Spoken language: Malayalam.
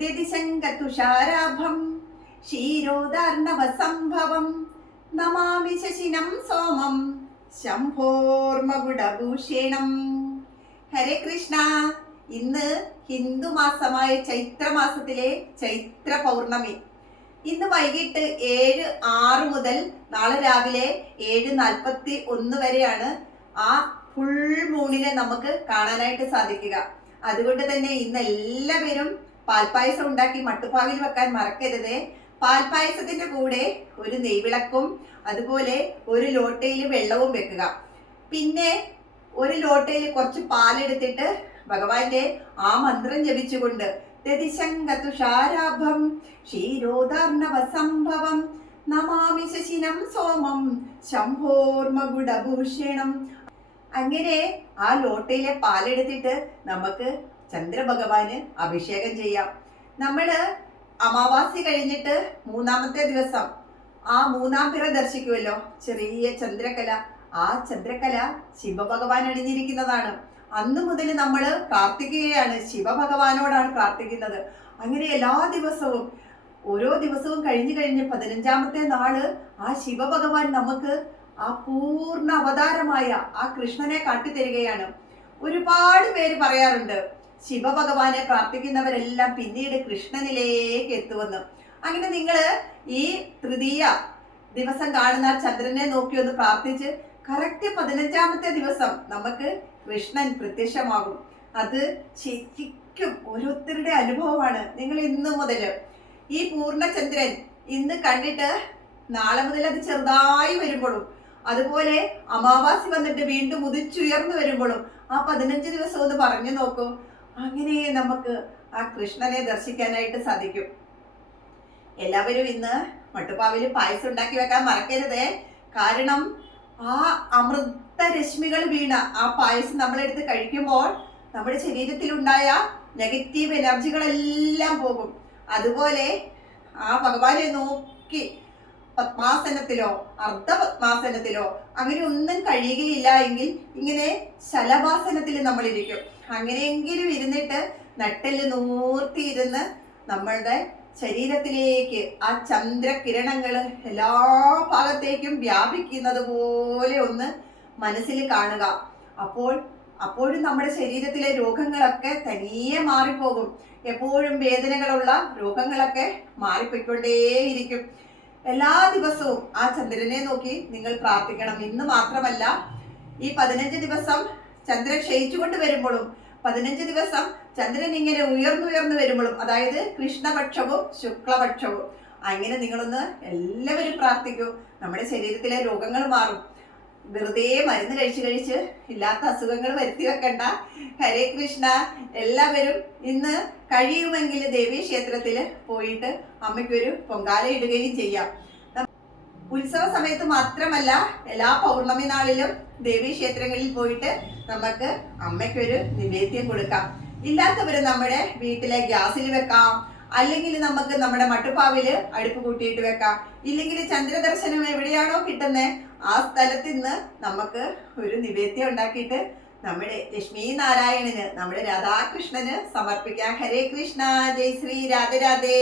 ദിദിശങ്കതുഷാരാഭം ക്ഷീരോദാർണവസംഭവം നമാമി ശശിനം സോമം ശംഭോർമകുടഭൂഷണം. ഹരേ കൃഷ്ണ. ഇന്ന് ഹിന്ദുമാസമായ ചൈത്രമാസത്തിലെ ചൈത്ര പൗർണമി. ഇന്ന് വൈകിട്ട് 7:06 മുതൽ നാളെ രാവിലെ 7:41 വരെയാണ് ആ ഫുൾ മൂണിനെ നമുക്ക് കാണാനായിട്ട് സാധിക്കുക. അതുകൊണ്ട് തന്നെ ഇന്ന് എല്ലാവരും പാൽപ്പായസം ഉണ്ടാക്കി മട്ടുപ്പാവിൽ വെക്കാൻ മറക്കരുത്. പാൽപ്പായസത്തിന്റെ കൂടെ ഒരു നെയ്വിളക്കും അതുപോലെ ഒരു ലോട്ടയിൽ വെള്ളവും വെക്കുക. പിന്നെ ഒരു ലോട്ടയിൽ കുറച്ച് പാലെടുത്തിട്ട് ഭഗവാന്റെ ആ മന്ത്രം ജപിച്ചുകൊണ്ട് ദതിശങ്കതുഷാരാഭം ക്ഷീരോദാർണവസംഭവം നമാമി ശശിനം സോമം ശംഭോർമകുടഭൂഷണം. അങ്ങനെ ആ ലോട്ടയിലെ പാലെടുത്തിട്ട് നമുക്ക് ചന്ദ്രഭഗവാന് അഭിഷേകം ചെയ്യാം. നമ്മള് അമാവാസി കഴിഞ്ഞിട്ട് 3-ാമത്തെ ദിവസം ആ 3-ാം പിറ ദർശിക്കുമല്ലോ, ചെറിയ ചന്ദ്രകല. ആ ചന്ദ്രകല ശിവഭഗവാൻ അണിഞ്ഞിരിക്കുന്നതാണ്. അന്നു മുതൽ നമ്മൾ പ്രാർത്ഥിക്കുകയാണ്, ശിവഭഗവാനോടാണ് പ്രാർത്ഥിക്കുന്നത്. അങ്ങനെ എല്ലാ ദിവസവും ഓരോ ദിവസവും കഴിഞ്ഞ് 15-ാമത്തെ നാള് ആ ശിവഭഗവാൻ നമുക്ക് ആ പൂർണ്ണ അവതാരമായ ആ കൃഷ്ണനെ കാട്ടിത്തരികയാണ്. ഒരുപാട് പേര് പറയാറുണ്ട് ശിവഭഗവാനെ പ്രാർത്ഥിക്കുന്നവരെല്ലാം പിന്നീട് കൃഷ്ണനിലേക്ക് എത്തുമെന്ന്. അങ്ങനെ നിങ്ങൾ ഈ തൃതീയ ദിവസം കാണുന്ന ചന്ദ്രനെ നോക്കി ഒന്ന് പ്രാർത്ഥിച്ച് കറക്റ്റ് 15-ാമത്തെ ദിവസം നമുക്ക് കൃഷ്ണൻ പ്രത്യക്ഷമാകും. അത് ശരിക്കും ഓരോരുത്തരുടെ അനുഭവമാണ്. നിങ്ങൾ ഇന്ന് മുതൽ ഈ പൂർണ്ണചന്ദ്രൻ ഇന്ന് കണ്ടിട്ട് നാളെ മുതൽ അത് ചെറുതായി വരുമ്പോഴും അതുപോലെ അമാവാസി വന്നിട്ട് വീണ്ടും ഉദിച്ചുയർന്നു വരുമ്പോഴും ആ 15 ദിവസം ഒന്ന് പറഞ്ഞു നോക്കൂ. അങ്ങനെ നമുക്ക് ആ കൃഷ്ണനെ ദർശിക്കാനായിട്ട് സാധിക്കും. എല്ലാവരും ഇന്ന് മട്ടുപ്പാവിൽ പായസം ഉണ്ടാക്കി വെക്കാൻ മറക്കരുതേ. കാരണം ആ അമൃത രശ്മികൾ വീണ ആ പായസം നമ്മളെടുത്ത് കഴിക്കുമ്പോൾ നമ്മുടെ ശരീരത്തിലുണ്ടായ നെഗറ്റീവ് എനർജികളെല്ലാം പോകും. അതുപോലെ ആ ഭഗവാനെ നോക്കി പത്മാസനത്തിലോ അർദ്ധപത്മാസനത്തിലോ അങ്ങനെ ഒന്നും കഴിയുകയില്ല എങ്കിൽ ഇങ്ങനെ ശലഭാസനത്തിൽ നമ്മളിരിക്കും. അങ്ങനെയെങ്കിലും ഇരുന്നിട്ട് നട്ടെല്ല് നൂർത്തിയിരുന്ന് നമ്മളുടെ ശരീരത്തിലേക്ക് ആ ചന്ദ്രകിരണങ്ങൾ എല്ലാ ഭാഗത്തേക്കും വ്യാപിക്കുന്നത് പോലെ ഒന്ന് മനസ്സിൽ കാണുക. അപ്പോഴും നമ്മുടെ ശരീരത്തിലെ രോഗങ്ങളൊക്കെ തനിയെ മാറിപ്പോകും. എപ്പോഴും വേദനകളുള്ള രോഗങ്ങളൊക്കെ മാറിപ്പോയിക്കൊണ്ടേയിരിക്കും. എല്ലാ ദിവസവും ആ ചന്ദ്രനെ നോക്കി നിങ്ങൾ പ്രാർത്ഥിക്കണം. ഇന്ന് മാത്രമല്ല, ഈ 15 ദിവസം ചന്ദ്രൻ ക്ഷയിച്ചുകൊണ്ട് വരുമ്പോഴും 15 ദിവസം ചന്ദ്രൻ ഇങ്ങനെ ഉയർന്നു വരുമ്പോഴും, അതായത് കൃഷ്ണപക്ഷവും ശുക്ലപക്ഷവും, അങ്ങനെ നിങ്ങളൊന്ന് എല്ലാവരും പ്രാർത്ഥിക്കൂ. നമ്മുടെ ശരീരത്തിലെ രോഗങ്ങൾ മാറും. വെറുതെ മരുന്ന് കഴിച്ച് ഇല്ലാത്ത അസുഖങ്ങൾ വരുത്തി വെക്കണ്ട. ഹരേ കൃഷ്ണ. എല്ലാവരും ഇന്ന് കഴിയുമെങ്കിൽ ദേവീ ക്ഷേത്രത്തിൽ പോയിട്ട് അമ്മയ്ക്കൊരു പൊങ്കാല ഇടുകയും ചെയ്യാം. ഉത്സവ സമയത്ത് മാത്രമല്ല, എല്ലാ പൗർണമി നാളിലും ദേവീ ക്ഷേത്രങ്ങളിൽ പോയിട്ട് നമുക്ക് അമ്മയ്ക്കൊരു നിവേദ്യം കൊടുക്കാം. ഇല്ലാത്തവര് നമ്മുടെ വീട്ടിലെ ഗ്യാസിൽ വെക്കാം, അല്ലെങ്കിൽ നമുക്ക് നമ്മുടെ മട്ടുപ്പാവില് അടുപ്പ് കൂട്ടിയിട്ട് വെക്കാം. ഇല്ലെങ്കിൽ ചന്ദ്രദർശനം എവിടെയാണോ കിട്ടുന്നത് ആ സ്ഥലത്ത് നിന്ന് നമുക്ക് ഒരു നിവേദ്യം ഉണ്ടാക്കിയിട്ട് നമ്മുടെ ലക്ഷ്മി നാരായണന്, നമ്മുടെ രാധാകൃഷ്ണന് സമർപ്പിക്കാം. ഹരേ കൃഷ്ണ. ജയ് ശ്രീ രാധേ രാധേ.